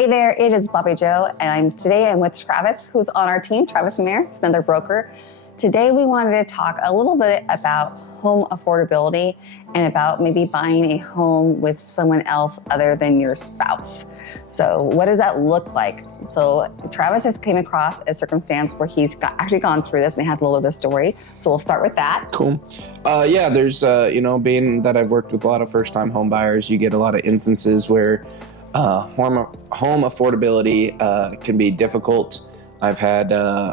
Hey there, it is Bobbie Jo, and today I'm with Travis, who's on our team. Travis Mayer, he's another broker. Today we wanted to talk a little bit about home affordability and about maybe buying a home with someone else other than your spouse. So what does that look like? So Travis has came across a circumstance where he's actually gone through this and has a little bit of story. So we'll start with that. Cool. Yeah, there's, being that I've worked with a lot of first-time home buyers, you get a lot of instances where home affordability can be difficult. I've had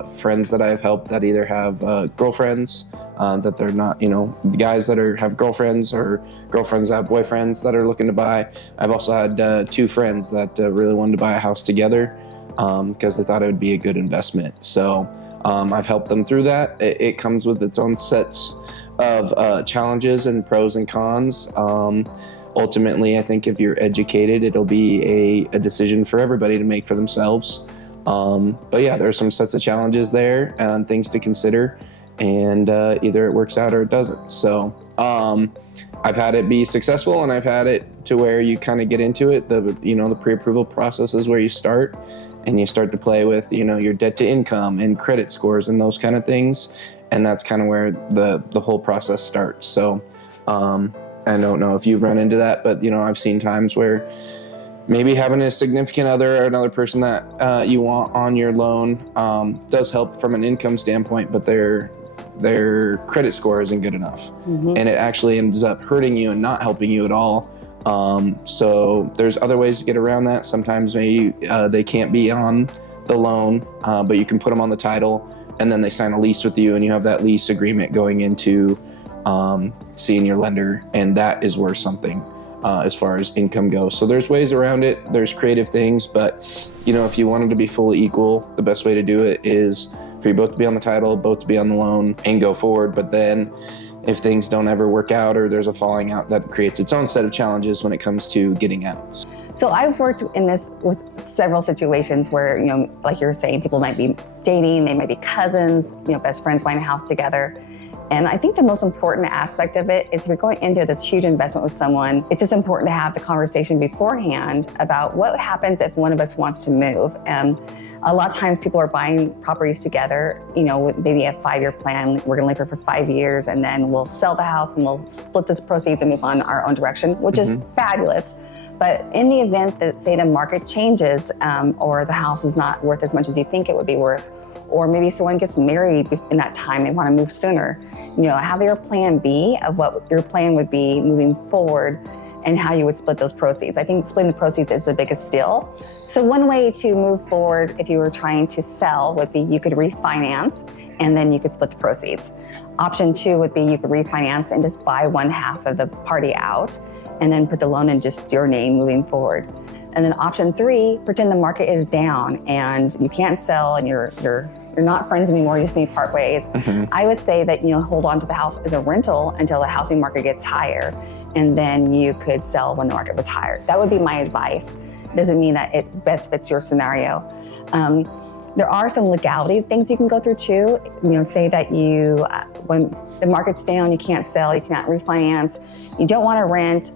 friends that I've helped that either have girlfriends that they're not, guys that have girlfriends or girlfriends that have boyfriends that are looking to buy. I've also had two friends that really wanted to buy a house together because they thought it would be a good investment. So I've helped them through that. It comes with its own sets of challenges and pros and cons. Ultimately, I think if you're educated, it'll be a decision for everybody to make for themselves. But yeah, there are some sets of challenges there and things to consider, and either it works out or it doesn't. So I've had it be successful, and I've had it to where you kind of get into it. The pre-approval process is where you start, and you start to play with your debt to income and credit scores and those kind of things, and that's kind of where the whole process starts. So I don't know if you've run into that, but I've seen times where maybe having a significant other or another person that you want on your loan does help from an income standpoint, but their credit score isn't good enough. Mm-hmm. And it actually ends up hurting you and not helping you at all. So there's other ways to get around that. Sometimes maybe they can't be on the loan, but you can put them on the title, and then they sign a lease with you, and you have that lease agreement going into seeing your lender, and that is worth something as far as income goes. So there's ways around it. There's creative things, but if you wanted to be fully equal, the best way to do it is for you both to be on the title, both to be on the loan, and go forward. But then if things don't ever work out or there's a falling out, that creates its own set of challenges when it comes to getting out. So I've worked in this with several situations where, like you were saying, people might be dating, they might be cousins, best friends buying a house together. And I think the most important aspect of it is if you're going into this huge investment with someone, it's just important to have the conversation beforehand about what happens if one of us wants to move. A lot of times people are buying properties together, with maybe a 5-year plan. We're gonna live here for 5 years, and then we'll sell the house and we'll split this proceeds and move on our own direction, which is fabulous. But in the event that, say, the market changes or the house is not worth as much as you think it would be worth, or maybe someone gets married in that time, they want to move sooner. Have your plan B of what your plan would be moving forward and how you would split those proceeds. I think splitting the proceeds is the biggest deal. So one way to move forward if you were trying to sell would be you could refinance and then you could split the proceeds. Option 2 would be you could refinance and just buy one half of the party out and then put the loan in just your name moving forward. And then option 3, pretend the market is down and you can't sell and you're not friends anymore, you just need to part ways. I would say that, hold on to the house as a rental until the housing market gets higher, and then you could sell when the market was higher. That would be my advice. It doesn't mean that it best fits your scenario. There are some legality things you can go through too. Say that when the market's down, you can't sell, you cannot refinance, you don't want to rent.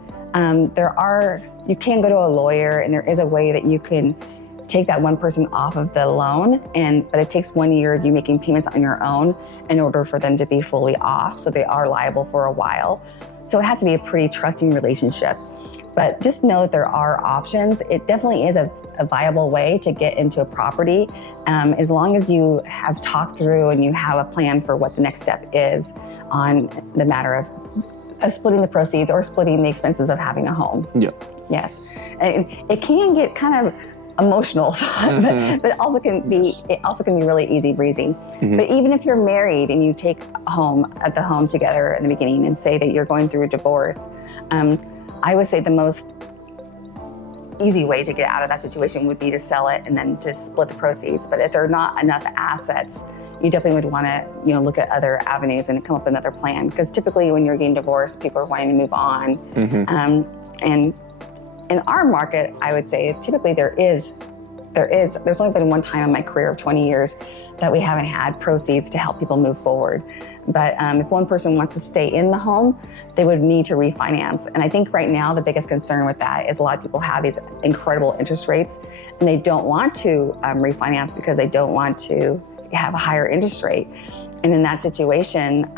You can go to a lawyer, and there is a way that you can take that one person off of the loan, but it takes 1 year of you making payments on your own in order for them to be fully off, so they are liable for a while. So it has to be a pretty trusting relationship. But just know that there are options. It definitely is a viable way to get into a property, as long as you have talked through and you have a plan for what the next step is on the matter of splitting the proceeds or splitting the expenses of having a home. Yeah. Yes. And it can get kind of emotional, but it also can be really easy breezy. But even if you're married and you take the home together in the beginning and say that you're going through a divorce, I would say the most easy way to get out of that situation would be to sell it and then just split the proceeds. But if there are not enough assets, you definitely would want to look at other avenues and come up with another plan. Because typically when you're getting divorced, people are wanting to move on. And in our market, I would say typically there's only been one time in my career of 20 years that we haven't had proceeds to help people move forward. But if one person wants to stay in the home, they would need to refinance. And I think right now the biggest concern with that is a lot of people have these incredible interest rates, and they don't want to refinance because they don't want to have a higher interest rate. And in that situation,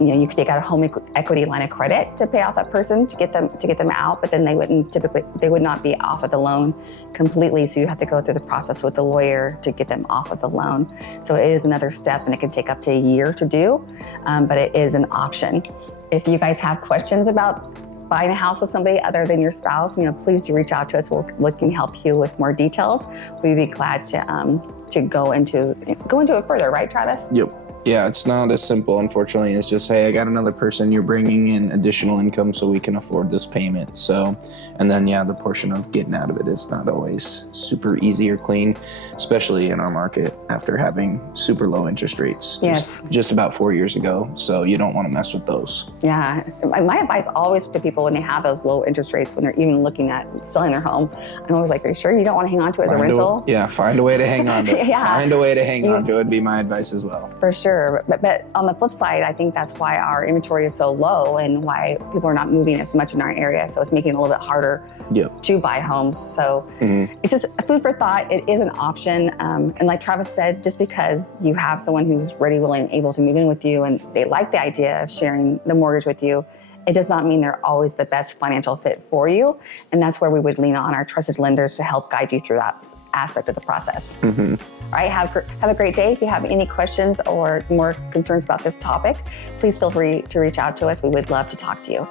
you could take out a home equity line of credit to pay off that person to get them out, but then they would not be off of the loan completely. So you have to go through the process with the lawyer to get them off of the loan. So it is another step, and it can take up to a year to do, but it is an option. If you guys have questions about buying a house with somebody other than your spouse, please do reach out to us. We can help you with more details. We'd be glad to go into it further, right, Travis? Yep. Yeah, it's not as simple, unfortunately. It's just, hey, I got another person, you're bringing in additional income so we can afford this payment. So, and then, the portion of getting out of it is not always super easy or clean, especially in our market after having super low interest rates just about 4 years ago. So you don't want to mess with those. Yeah. My advice always to people when they have those low interest rates, when they're even looking at selling their home, I'm always like, are you sure you don't want to hang on to it as a rental? Find a way to hang on to it. Yeah. Find a way to hang on to it would be my advice as well. For sure. But on the flip side, I think that's why our inventory is so low and why people are not moving as much in our area. So it's making it a little bit harder to buy homes. So it's just food for thought. It is an option. And like Travis said, just because you have someone who's ready, willing, and able to move in with you, and they like the idea of sharing the mortgage with you, it does not mean they're always the best financial fit for you. And that's where we would lean on our trusted lenders to help guide you through that aspect of the process. All right, have a great day. If you have any questions or more concerns about this topic, please feel free to reach out to us. We would love to talk to you.